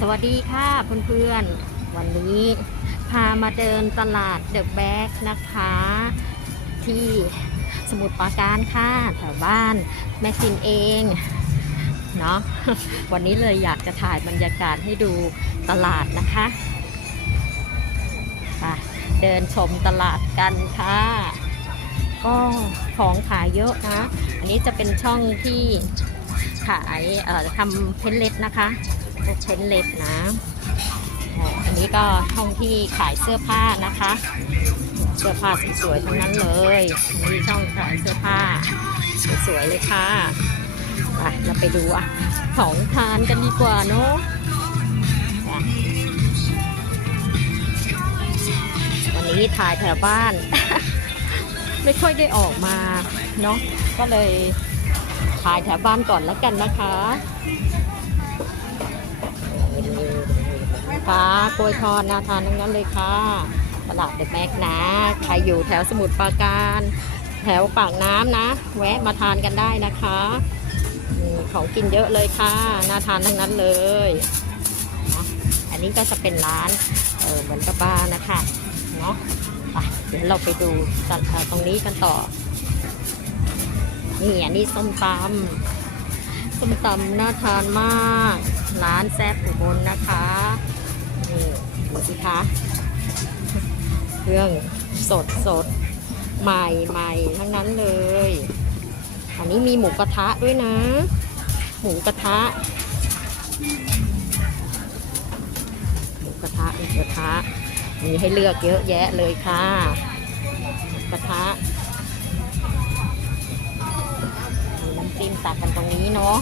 สวัสดีค่ะเพื่อนๆ วันนี้พามาเดินตลาดเดอะแบ็กนะคะ ที่สมุทรปราการค่ะแถวบ้านแม่จินเองเนาะวันนี้เลยอยากจะถ่ายบรรยากาศให้ดูตลาดนะคะไปเดินชมตลาดกันค่ะ ก็ของขายเยอะนะ อันนี้จะเป็นช่องที่ขายทำเพนเล็ตนะคะ เพนเล็ตนะ อันนี้ก็ช่องที่ขายเสื้อผ้านะคะ เสื้อผ้าสวยๆทั้งนั้นเลยอันนี้ช่องขายเสื้อผ้าสวยๆเลยค่ะไปเราไปดูอะของทานกันดีกว่าเนาะวันนี้ถ่ายแถวบ้าน ไม่ค่อยได้ออกมาเนาะก็เลยถ่ายแถวบ้านก่อนแล้วกันนะคะ คะกล้วยทอดน่าทานทั้งนั้นเลยค่ะ ตลาดเดอะแม็กนะ ใครอยู่แถวสมุทรปราการ แถวปากน้ำนะ แวะมาทานกันได้นะคะมีของกินเยอะเลยค่ะ น่าทานทั้งนั้นเลย อันนี้ก็จะเป็นร้านเออเหมือนกับบาร์นะคะเนาะไปเดี๋ยวเราไปดูจัดตรงนี้กันต่อ นี่อันนี้ส้มตำส้มตำน่าทานมาก ร้านแซ่บอุบลนะคะ นี่ดูสิคะเครื่องสดสดใหม่ใหม่ทั้งนั้นเลย อันนี้มีหมูกระทะด้วยนะ หมูกระทะ หมูกระทะหมูกระทะ มีให้เลือกเยอะแยะเลยค่ะ กระทะมีน้ำจิ้มตักกันตรงนี้เนาะ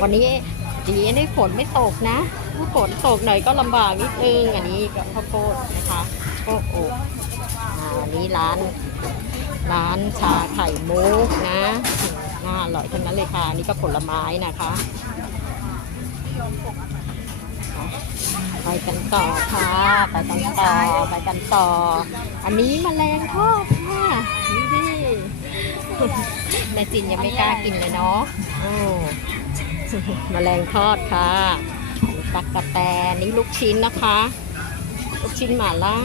วันนี้ดีนี่ฝนไม่ตกนะ ฝนตกหน่อยก็ลำบากนิดนึง อันนี้ก็ข้าวโพดนะคะโอ้โหอ่าอันนี้ร้าน ร้านชาไข่มุกนะน่าอร่อยทั้งนั้นเลยค่ะ นี่ก็ผลไม้นะคะไปกันต่อค่ะ ไปกันต่อ ไปกันต่อ อันนี้มแมลงทอดค่ะนี่แม่จินยังไม่กล้ากินเลยเนาะโอ้มแมลงทอดค่ะ ตักกะแตนี่ลูกชิ้นนะคะ ลูกชิ้นหม่าล่า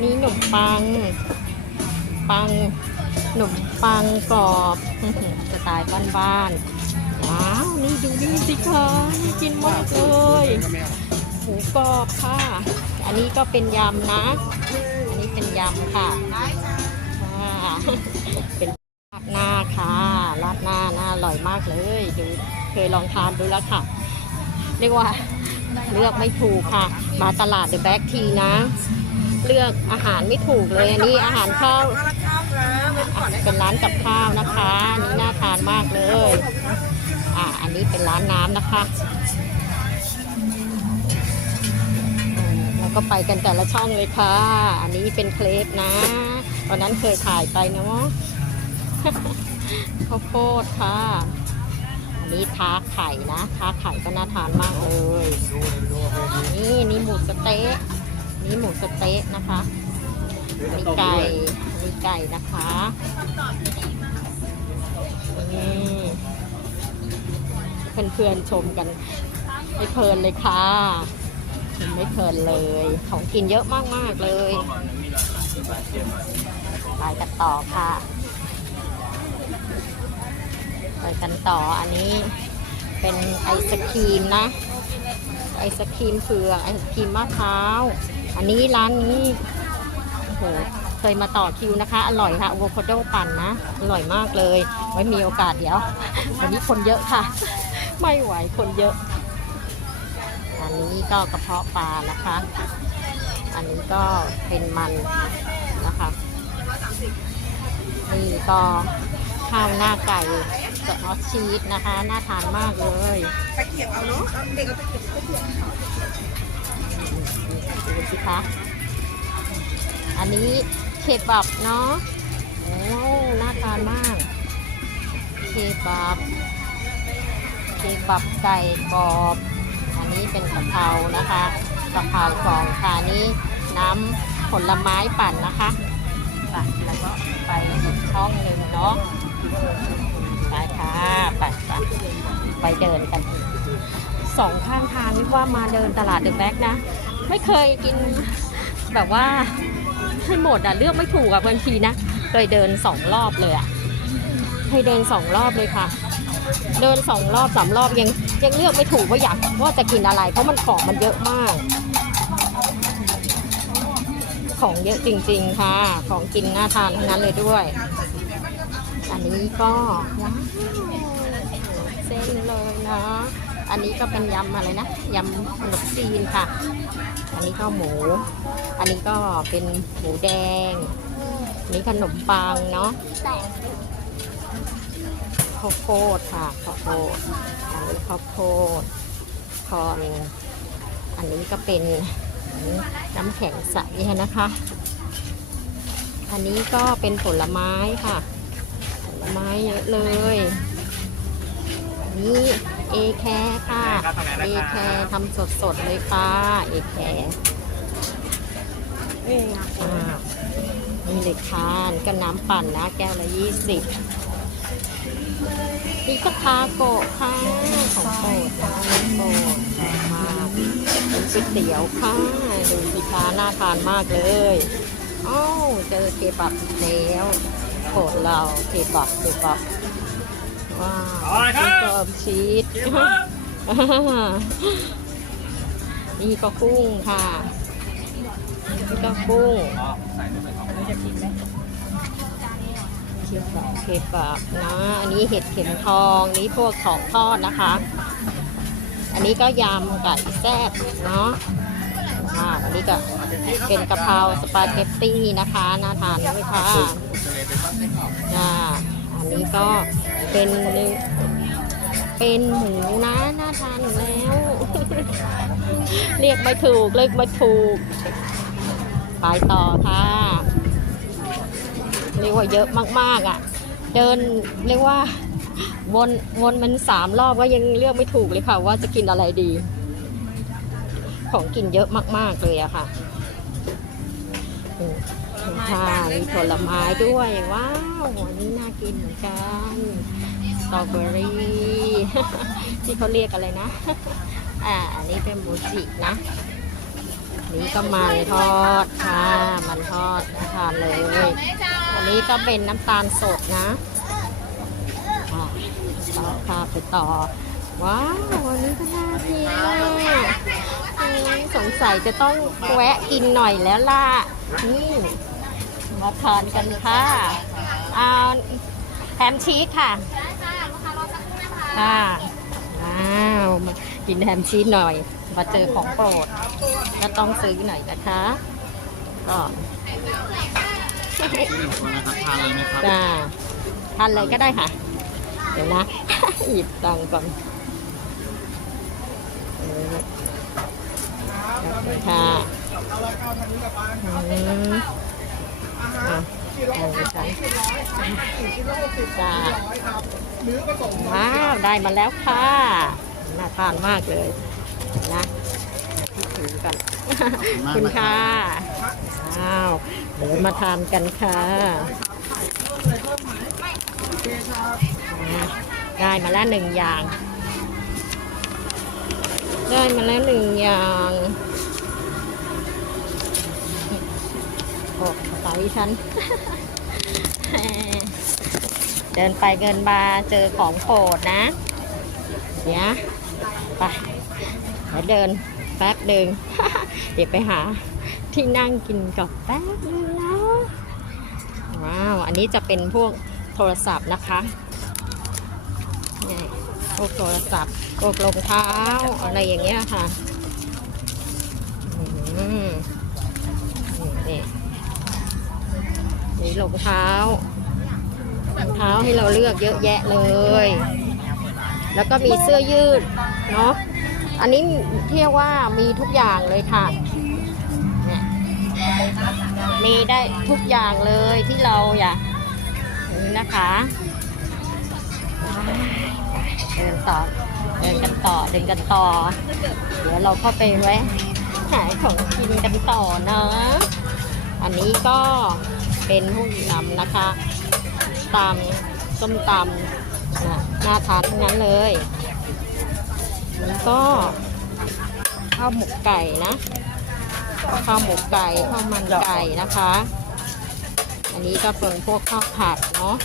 นี่ขนมปัง ปังขนมปังกรอบสไตล์บ้านๆว้าวนี่ดูนี่สิคะนี่กินมากเลยหมูกรอบค่ะ อันนี้ก็เป็นยำนะ อันนี้เป็นยำค่ะค่ะเป็นราดหน้าค่ะราดหน้าน่าอร่อยมากเลยดูเคยลองทานดูแล้วค่ะ เรียกว่า เลือกไม่ถูกค่ะ มาตลาดเดอะแบ็กทีนะ เลือกอาหารไม่ถูกเลยอันนี้อาหารข้าวเป็นร้านกับข้าวนะคะอันนี้น่าทานมากเลย อะอันนี้เป็นร้านน้ำนะคะแล้วก็ไปกันแต่ละช่องเลยค่ะ อันนี้เป็นเคลปนะตอนนั้นเคยถ่ายไปเนาะข้าวโพดค่ะ นี้ท้าไข่นะท้าไข่ก็น่าทานมากเลย นี่นี่หมูสเต๊ะนี่หมูสเต๊ะนะคะนี่ไก่นี่ไก่นะคะนี่เพื่อนๆชมกันไม่เพลินเลยค่ะชมไม่เพลินเลย ของกินเยอะมากๆเลยไปกันต่อค่ะ ไปกันต่ออันนี้เป็นไอศครีมนะ ไอศครีมเผือกไอศครีมมะพร้าว อันนี้ร้านนี้โอ้โหเคยมาต่อคิวนะคะ อร่อยค่ะอโวคาโดปั่นนะ อร่อยมากเลย ไว้มีโอกาสเดี๋ยว วันนี้คนเยอะค่ะ ไม่ไหวคนเยอะ อันนี้ก็กระเพาะปลานะคะ อันนี้ก็เป็นมันนะคะ นี่ก็ข้าวหน้าไก่ กับออสชีสนะคะ น่าทานมากเลยตะเกียบเอาเนาะเอาเด็กเอาตะเกียบตะเกียบดูสิคะ อันนี้เคบับเนาะโอ้น่าทานมาก เคบับ เคบับไก่กรอบ อันนี้เป็นกะเพรานะคะกะเพรากล่องค่ะอันนี้น้ำผลไม้ปั่นนะคะไปแล้วก็ไปอีกช่องหนึ่งเนาะ ไปค่ะไปไปไปเดินกันสองข้างทางนี่ว่ามาเดินตลาดเดอะแบ็กนะ ไม่เคยกินแบบว่าให้หมดอะเลือกไม่ถูกอะบางทีนะเคยเดินสองรอบเลยอะเคยเดินสองรอบเลยค่ะ เดินสองรอบสามรอบยังยังเลือกไม่ถูกว่าอยากว่าจะกินอะไร เพราะมันของมันเยอะมาก ของเยอะจริง ๆ ค่ะ ของกินน่าทานทั้งนั้นเลยด้วย นนี้ก็ว้าวเส้นเลยนะอันนี้ก็เป็นยำอะไรนะยำขนมจีนค่ะ อันนี้ก็หมู อันนี้ก็เป็นหมูแดงอันนี้ขนมปังเนาะข้าวโพดค่ะข้าวโพดอันนี้ข้าวโพดคอนอันนี้ก็เป็นน้ำแข็งใสนะคะ อันนี้ก็เป็นผลไม้ค่ะ ผลไม้เยอะเลยอันนี้เอแคร์ค่ะ เอแคร์ทำสดๆเลยค่ะ เอแคร์อ่านี่เลยค่ะนี่ก็น้ำปั่นนะ แก้วละยี่สิบนี่ก็ทาโกะค่ะ ของโปรดนะของโปรดมาเป็นก๋วยเตี๋ยวค่ะ ดูสิคะน่าทานมากเลย อ้าวเจอเคบับอีกแล้ว โปรดเราเคบับเคบับว้าวนี่ก็ชีสนี่ก็กุ้งค่ะนี่ก็กุ้งเคบับเคบับนะอันนี้เห็ดเข็มทองนี่พวกของทอดนะคะ อันนี้ก็ยำไก่แซ่บเนาะอ่าอันนี้ก็เป็นกะเพราสปาเกตตี้นะคะน่าทานไหมคะ อ่าอันนี้ก็เป็นเนื้อเป็นหมูนะน่าทานอยู่แล้ว เรียกไม่ถูก เรียกไม่ถูก ไปต่อค่ะ เรียกว่าเยอะมากๆอะ เดินเรียกว่าวนวนมันสามรอบก็ยังเลือกไม่ถูกเลยค่ะ ว่าจะกินอะไรดี ของกินเยอะมาก ๆ เลยอะค่ะ อืมค่ผลไม้ด้วยว้าวอันนี้น่ากินเหมือนกันสตรอเบอรี่ที่เขาเรียกอะไรนะ อ่าอันนี้เป็นมูจินะนี่ก็มันทอดค่ะมันทอดน่าทานเลย อันนี้ก็เป็นน้ำตาลสดนะต่อค่ะไปต่อ ว้าววันนี้ก็น่ากินมากสงสัยจะต้องแวะกินหน่อยแล้วล่ะนี่ มาทานกันค่ะเอาแฮมชีสค่ะค่ะว้าวมากินแฮมชีสหน่อย มาเจอของโปรดก็ต้องซื้อหน่อยนะคะก็นะครับทานเลยไหมครับจ้าทานเลยก็ได้ค่ะ เดี๋ยวนะหยิบตังค์ก่อนเออขอบคุณค่ะ อืมอะเอาเลยจ้ะจ้าว้าวได้มาแล้วค่ะน่าทานมากเลยนะที่ถือกันขอบคุณค่ะอ้าวเดี๋ยวมาทานกันค่ะอะได้มาแล้วหนึ่งอย่าง ได้มาแล้วหนึ่งอย่างโอ้กระเป๋าดิฉัน เดินไปเดินมาเจอของโปรดนะ เดี๋ยวไปเดี๋ยวเดินแป๊บหนึ่งเดี๋ยวไปหาที่นั่งกินกับแป๊บนึงแล้วว้าว อันนี้จะเป็นพวกโทรศัพท์นะคะพวกโทรศัพท์พวกรองเท้าอะไรอย่างเงี้ยค่ะ อืมนี่ นี่รองเท้ารองเท้าให้เราเลือกเยอะแยะเลย แล้วก็มีเสื้อยืดเนาะอันนี้เรียกว่ามีทุกอย่างเลยค่ะเนี่ยมีได้ทุกอย่างเลยที่เราอยากนี่นะคะเดินต่อเดินกันต่อเดินกันต่อ เดี๋ยวเราเข้าไปแวะหาของกินกันต่อเนาะอันนี้ก็ เป็นพวกยำนะคะตำส้มตำนะน่าทานทั้งนั้นเลยแล้วก็ข้าวหมกไก่นะข้าวหมกไก่ข้าวมันไก่นะคะ อันนี้ก็เป็นพวกข้าวผัดเนาะ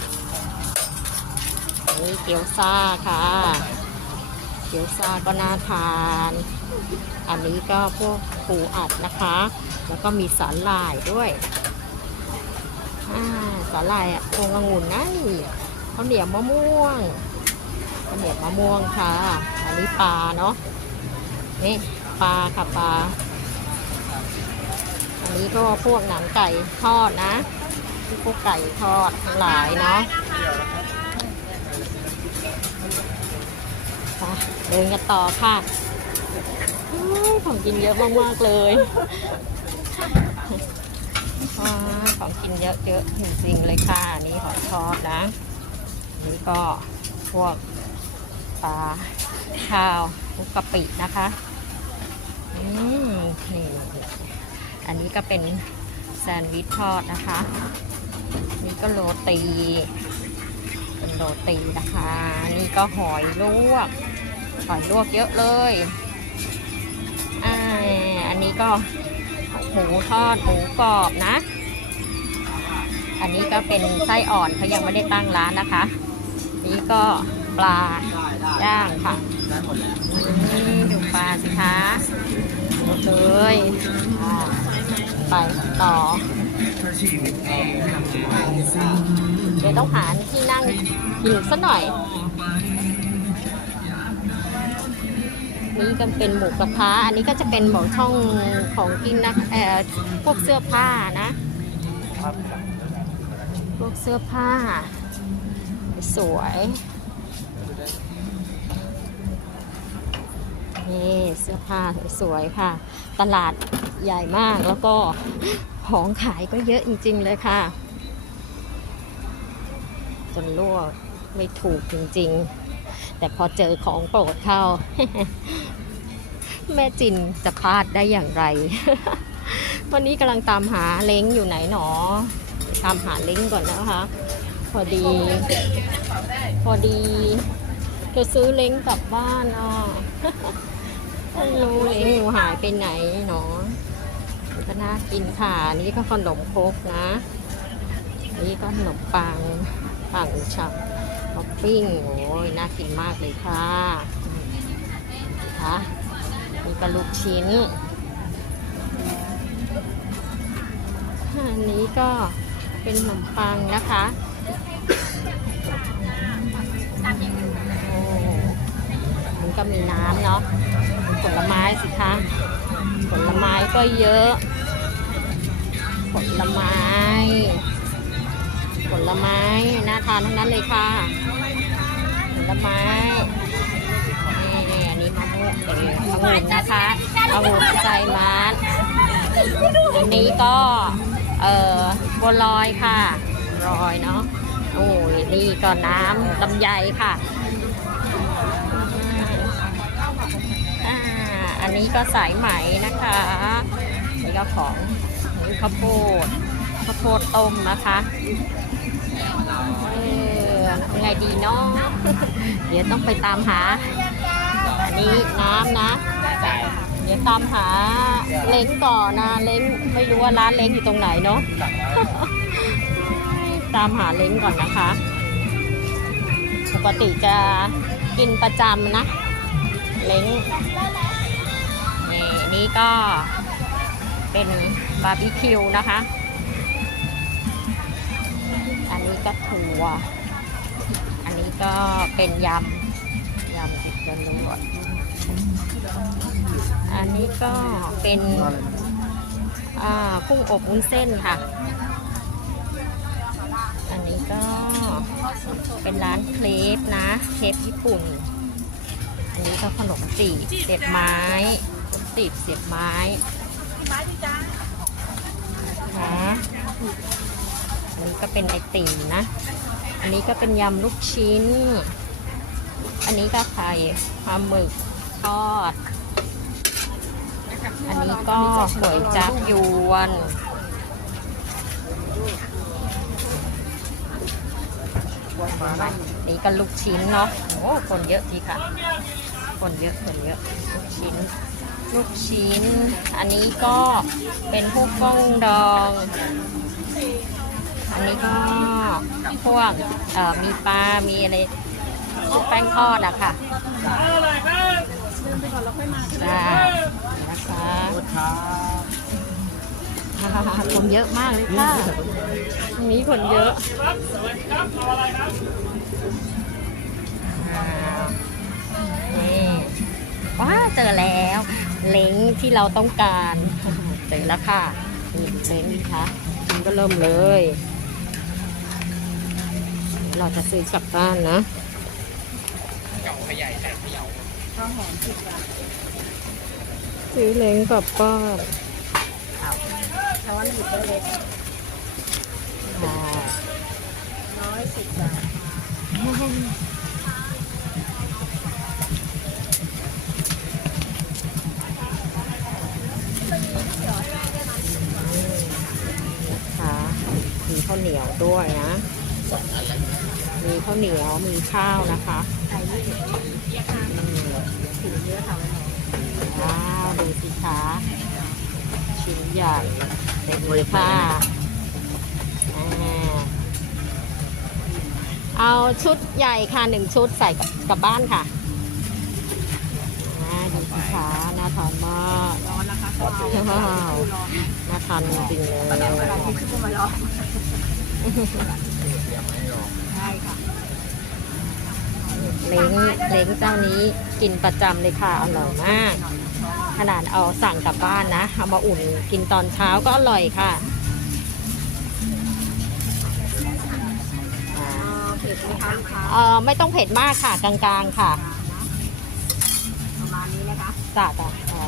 อันนี้เกี๊ยวซ่าค่ะ เกี๊ยวซ่าก็น่าทาน อันนี้ก็พวกปูอัดนะคะ แล้วก็มีสาหร่ายด้วย อ่าสาหร่ายอะพวงองุ่นนะนี่ข้าวเหนียวมะม่วงข้าวเหนียวมะม่วงค่ะ อันนี้ปลาเนาะนี่ปลาค่ะปลา อันนี้ก็พวกหนังไก่ทอดนะพวกไก่ทอดทั้งหลายเนาะเดินกันต่อค่ะอุ๊ยของกินเยอะมากๆเลย อของกินเยอะๆจริงๆเลยค่ะอันนี้ของทอดนะอันนี้ก็พวกปลาข้าวคลุกกะปินะคะอืมนี่อันนี้ก็เป็นแซนด์วิชทอดนะคะนี่ก็โรตีเป็นโรตีนะคะ นี่ก็หอยลวกหอยลวกเยอะเลยอ่าอันนี้ก็ หมูทอดหมูกรอบนะ อันนี้ก็เป็นไส้อ่อนเขายังไม่ได้ตั้งร้านนะคะ นี่ก็ปลาย่างค่ะนี่ดูปลาสิคะหมดเลยไปต่อเดี๋ยวต้องหาที่นั่งกินสักหน่อย นี่ก็เป็นหมูกระทะอันนี้ก็จะเป็นหมูช่องของกินนะเอ่อพวกเสื้อผ้านะ พวกเสื้อผ้า สวยนี่เสื้อผ้าสวยๆค่ะ ตลาดใหญ่มากแล้วก็ของขายก็เยอะจริง ๆ เลยค่ะ จนรั่วไม่ถูกจริง ๆ แต่พอเจอของโปรดเข้า แม่จินจะพลาดได้อย่างไร วันนี้กำลังตามหาเล้งอยู่ไหนหนอ ตามหาเล้งก่อนนะคะ พอดี พอดี จะซื้อเล้งกลับบ้านอะไม่รู้เล้งหนูหายไปไหนหนอก็น่ากินค่ะนี่ก็ขนมครกนะ นี่ก็ขนมปังปังฉับท็อปปิ้งโอ้ยน่ากินมากเลยค่ะนะ คะนี่ก็ลูกชิ้น อันนี้ก็เป็นขนมปังนะคะโอ้มันก็มีน้ำเนาะผลไม้สิคะ ผลไม้ก็เยอะ ผลไม้ ผลไม้น่าทานทั้งนั้นเลยค่ะ ผลไม้ ออองุ่นนะคะองุ่นใจมัดอันนี้ก็เอ่อบัวลอยค่ะลอยเนาะโอ้ยนี่ก็น้ำลำไยค่ะอ่าอันนี้ก็สายไหมนะคะนี่ก็ของข้าวโพดข้าวโพดต้มนะคะเออไงดีเนาะเดี๋ยวต้องไปตามหา นนี้น้ำนะ เดี๋ยวตามหาเล้งก่อนนะเล้งไม่รู้ว่าร้านเล้งอยู่ตรงไหนเนาะตามหาเล้งก่อนนะคะ ปกติจะกินประจำนะ เล้งนี่นี่ก็เป็นบาร์บีคิวนะคะ อันนี้ก็ถั่ว อันนี้ก็เป็นยำ ยำติดกันลงก่อน อันนี้ก็เป็นกุ้งอบวุ้นเส้นค่ะ อันนี้ก็เป็นร้านเครปนะเครปญี่ปุ่น อันนี้ก็ขนมจีบเสียบไม้ขนมจีบเสียบไม้นะอันนี้ก็เป็นไอติมนะ อันนี้ก็เป็นยำลูกชิ้น อันนี้ก็ไข่ปลาหมึกทอด อันนี้ก็ก๋วยจั๊บยวนนี่ก็ลูกชิ้นเนาะโอ้คนเยอะทีค่ะ คนเยอะคนเยอะลูกชิ้น ลูกชิ้น อันนี้ก็เป็นพวกก้องดอง อันนี้ก็พวกเอ่อมีปลา มีอะไรแป้งทอดอะค่ะจ้า นะคะคนเยอะมากเลยค่ะตรงนี้คนเยอะอ่านี่ว้าเจอแล้วเล้งที่เราต้องการเจอแล้วค่ะนี่เล้งนี่คะกินก็เริ่มเลย เราจะซื้อกลับบ้านนะ ซื้อเล้งกลับบ้านช้อนหยิบได้เลยอ่าร้อยสิบบาทค่ะมีข้าวเหนียวด้วยนะ มีข้าวเหนียว มีข้าวนะคะใส่นี่อืมถึงเยอะค่ะว้าว ดูสิคะชิ้นใหญ่เต็มเลยค่ะอ่าเอาชุดใหญ่ค่ะหนึ่งชุดใส่กลับกลับบ้านค่ะอ่าดูสิคะน่าทานมากร้อนนะคะก็เอาว้าวร้อนน่าทานจริงๆเลยเวลาที่ชุบมาร้อนใช่ค่ะเล้งเล้งเจ้านี้กินประจำเลยค่ะอร่อยมาก ขนาดเอาสั่งกลับบ้านนะเอามาอุ่นกินตอนเช้าก็อร่อยค่ะอ่าเผ็ดไหมคะลูกค้าเออไม่ต้องเผ็ดมากค่ะ กลางๆค่ะประมาณนี้นะคะจ้ะจ้ะอ่า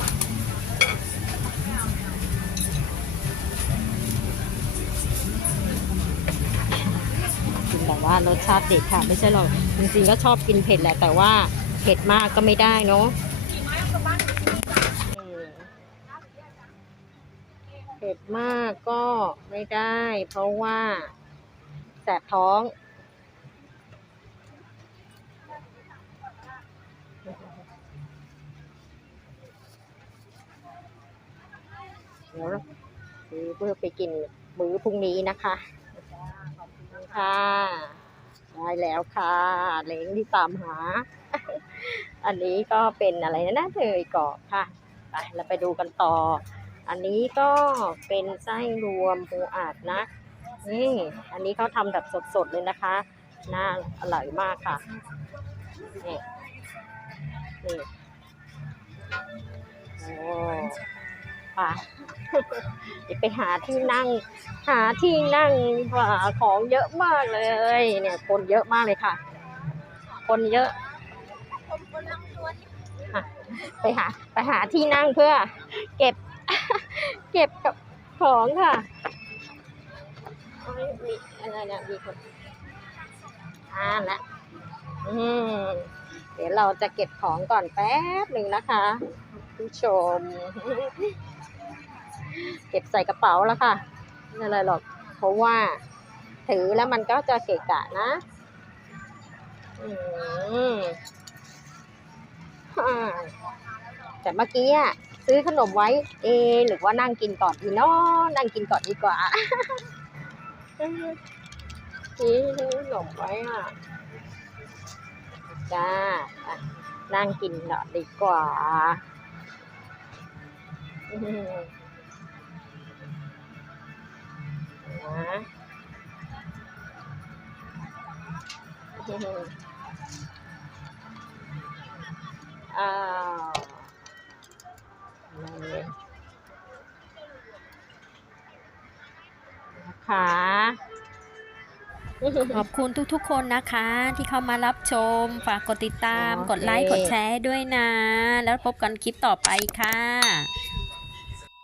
กินแบบว่ารสชาติเด็ดค่ะ ไม่ใช่หรอกจริงๆก็ชอบกินเผ็ดแหละแต่ว่าเผ็ดมากก็ไม่ได้เนาะอืมเผ็ด มากก็ไม่ได้ เพราะว่าแสบท้อง เดี๋ยวซื้อเพื่อไปกินมื้อพรุ่งนี้นะคะค่ะได้แล้วค่ะ เล้งที่ตามหา อันนี้ก็เป็นอะไรนะเทยกรอบค่ะ ไปเราไปดูกันต่อ อันนี้ก็เป็นไส้รวมปูอัดนะนี่อันนี้เขาทำแบบสดๆเลยนะคะน่าอร่อยมากค่ะนี่นี่โอ้ไปเดี๋ยวไปหาที่นั่ง หาที่นั่งดีกว่าของเยอะมากเลย เนี่ย คนเยอะมากเลยค่ะ คนเยอะอะไปหาไปหาที่นั่งเพื่อ เก็บ เก็บกับของค่ะโอ้ยมีอะไรเนี่ยมีคนอ่าละอืมเดี๋ยวเราจะเก็บของก่อนแป๊บหนึ่งนะคะผู้ชม เก็บใส่กระเป๋าแล้วค่ะไม่อะไรหรอก เพราะว่า ถือแล้วมันก็จะเกะกะนะอืมแต่เมื่อกี้อะ ซื้อขนมไว้ เอ หรือว่านั่งกินก่อนดีเนาะนั่งกินก่อนดีกว่าซื้อขนมไว้อะจ้าอะนั่งกินเนาะดีกว่านะอ้าว คะขอบคุณทุกๆ คนนะคะ ที่เข้ามารับชม ฝากกดติดตามโอเคกดไลค์ กดแชร์ให้ด้วยนะ แล้วพบกันคลิปต่อไปค่ะ